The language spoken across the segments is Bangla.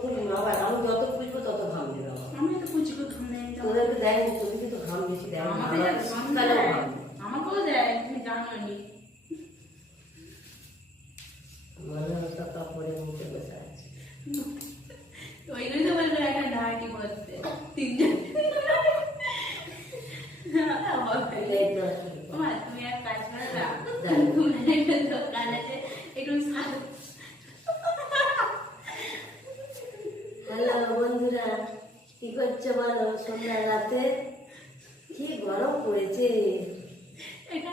আবার আমি যত পুষবো তত ঘাম দেবে আমি তো পুচকু ঘাম দেয় তোদের তো দেয় তুমি কিন্তু ঘাম বেশি দেয় আমাকেও দেয় তুমি জানো নি কাপড়ে মুখে বসে আছে ওইগুলো তো বলতো একটা নাইটি করতে তিনজন তুমি এক কাজ করো দোকান আছে একটু হ্যালো বন্ধুরা, কি করছো বলো? সন্ধ্যা রাতে কি গরম পড়েছে। এটা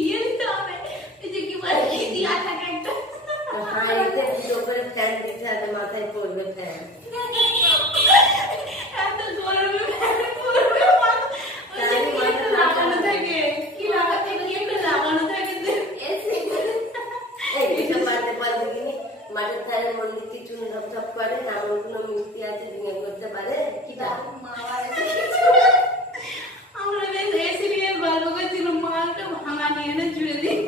ইয়ে দিতে হবে এই যে কি বলে দিয়া থাকে একটা হাইতে পুজো করে ফ্যান দিতে হবে, মাথায় পড়বে ফ্যান। এত গরমে ফ্যান পড়বে মাথা লাগানো থাকে কি লাগাতে কি একটা লাগানো থাকে এই এটা পারতে পারবে কিনি মাঠের ধারে মন্দির কিছু ঝপঝপ করে না, এমন কোনো মিষ্টি আছে ভেঙে করতে পারে কিটা? আমরা বেশ এসে নিয়ে গল্প করছিল মালটা ভাঙা নিয়ে এনে জুড়ে দিই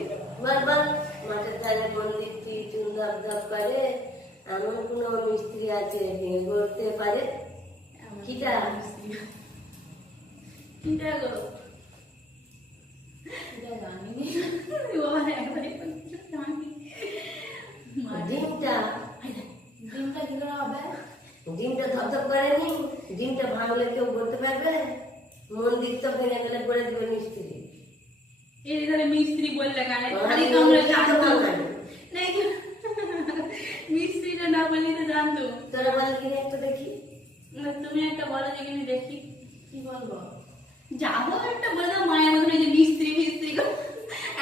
বারবার মাঠের ধারে মন্দির কিছু ঝপঝপ করে এমন কোনো মিস্ত্রি আছে ভেঙে করতে পারে কিটা? কিটা গো জানি ও একবারে জানি ডিমটা কি করে হবে ডিমটা ধপধপ করেনি, ডিমটা ভাঙলে কেউ বলতে পারবে? মন্দির তো ভেঙে গেলে করে দিবে মিস্ত্রি। এই ধরে মিস্ত্রি বললে গানে খালি তো আমরা জানতো নাকি মিস্ত্রিটা না বললে তো জানতো। তোরা বল কি একটু দেখি, তুমি একটা বলো যে আমি দেখি কি বলবো যাবো একটা বলে দাও মায়ের মতন এই যে মিস্ত্রি মিস্ত্রি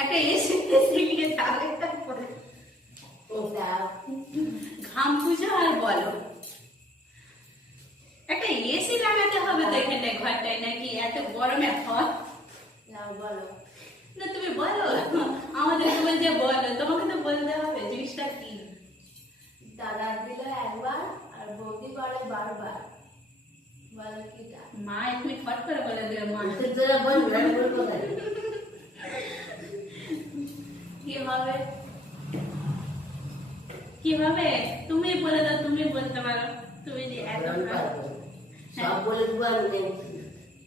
একটা এসে লিখে যাবে তারপরে ঘাম পুজো আর বলো একটা এসি লাগাতে হবে তো এখানে ঘরটায় নাকি এত গরমে হয় বলো না তুমি বলো আমাদের বলছে বলো তোমাকে তো বলতে হবে জিনিসটা কি দাদা দিল একবার আর বৌদি করে বারবার বলো কিটা মা একটু ফট করে বলে দেবে মা তোরা বল না বলবো তাই কি হবে কি হবে তুমি বলে দাও তুমি বলতে পারো তুমি যে এত সব বলে দেবো আমি নেই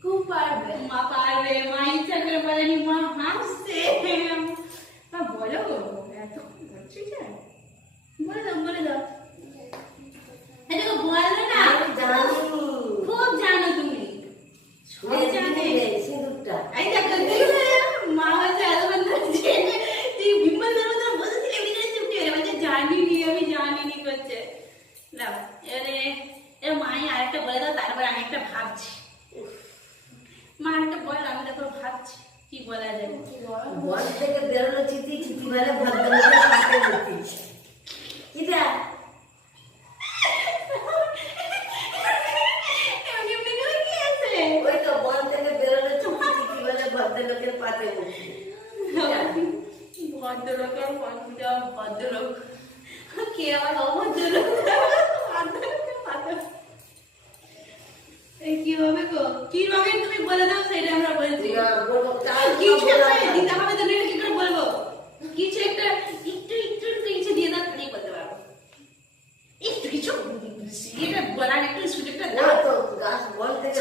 খুব পারবে মা পারবে মা ইচ্ছা করে বলেনি মা হাসছে মা বলো এত বলছি যে বলে দাও এটা তো বলবে না জানি খুব জানো তুমি শুনে জানে সিঁদুরটা এই দেখো মা হচ্ছে এত বন্ধু জেনে তুই বিম্বল ধর্ম ধর্ম বলছিলি বিজয় চুপটি হয়ে বলছে জানিনি আমি জানিনি করছে না এবারে এ মাই আরেকটা বলে দাও তারপর আমি একটা ভাবছি মা একটা বল আমি তারপর ভাবছি কি বলা যাবে বল থেকে বেরোলো চিঠি, চিঠি বেলে ভদ্রলোকের পাশে বসিস কিটা? এমনি এমনি করে কি আছে ওই তো বল থেকে বেরোলো চিঠি, চিঠি বেলে ভদ্রলোকের পাশে বসিস। ভদ্রলোকের পূজা ভদ্রলোক কে আবার অভদ্রলোক কি হবে গো কি রঙের তুমি বলে দাও সেটা আমরা বলছি কিছু দিতে হবে তো এটা কি করে বলবো কিছু একটা একটু একটু কিছু দিয়ে দাও তাহলেই বলতে পারবো একটু কিছু এটা বলার একটু সুযোগটা দাও তো গাছ বল থেকে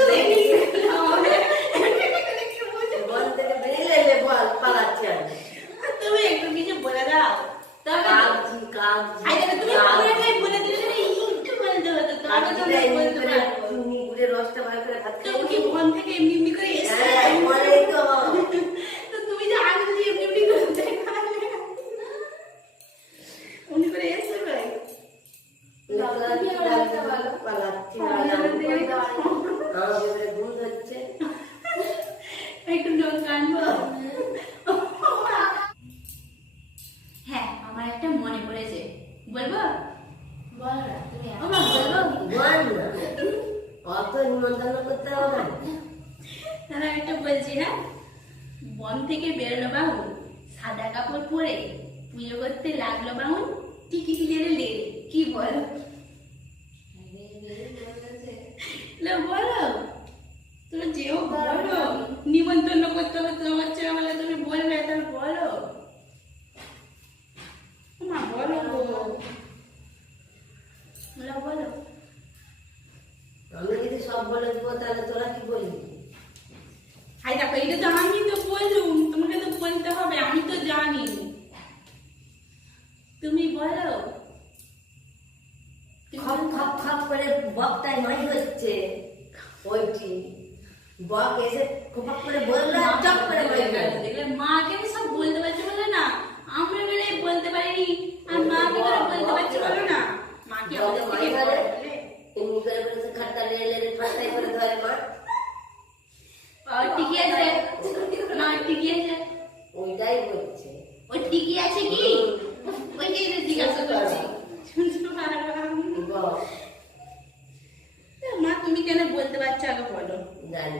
বল থেকে বেরিয়ে বল পালাচ্ছে তুমি একটু কিছু বলে দাও তবে কাগজি কাগজি আরে তুমি পুরোটাই বলে দিলে একটু বলতে হতো তবে তো আমি বলতে পারবো চিনি গুড়ে রসটা বার করে ভাত তুমি কি মন থেকে এমনি এমনি করে এসে বলেই তো তো তুমি যে আগে যদি এমনি এমনি করতে উনি করে এসে ভাই পালাচ্ছি ঘুম ধরছে একটু জল কানবো হ্যাঁ আমার একটা মনে পড়েছে বলবো বলো না তুমি আমার বলবো বল না অত নিমন্ত্রণ করতে হবে না। তাহলে একটা বলছি হ্যাঁ বন থেকে বেরোলো বাবু সাদা কাপড় পরে পুজো করতে লাগলো বাবু টিকিটি লেড়ে লেড়ে কি বলো বলো তুমি যেও বলো নিমন্ত্রণ করতে হবে তোমার চেয়ে বলে তুমি বলবে তাহলে বলো মা বলো বলো বলো সব বলে দেবো, তাহলে তোরা কি বলবি? হাই দেখো, এটা তো আমি তো বললুম, তোমাকে তো বলতে হবে, আমি তো জানি। তুমি বলো। খপ খপ খপ করে বকটাই মাই হচ্ছে, ওইটি বক এসে খপ করে বললো, চপ করে মাই গেল। দেখলে মাকে আমি সব বলতে পারছি বলে না, আমরা বেলে বলতে পারিনি, আর মাকে ধরে বলতে পারছি বলো না। মাকে আমাদের থেকে বড় বলে। এমনি করে বলেছে খাট্টা লেলে ফাটাই করে ধরে মা। ঠিকই আছে, মা ঠিকই আছে। ওইটাই হচ্ছে। ওই ঠিকই আছে কি? ওইটাই তো জিজ্ঞাসা করছি। শুনতে পারলাম। বক মা তুমি কেন বলতে পারছো আগে বলো। জানি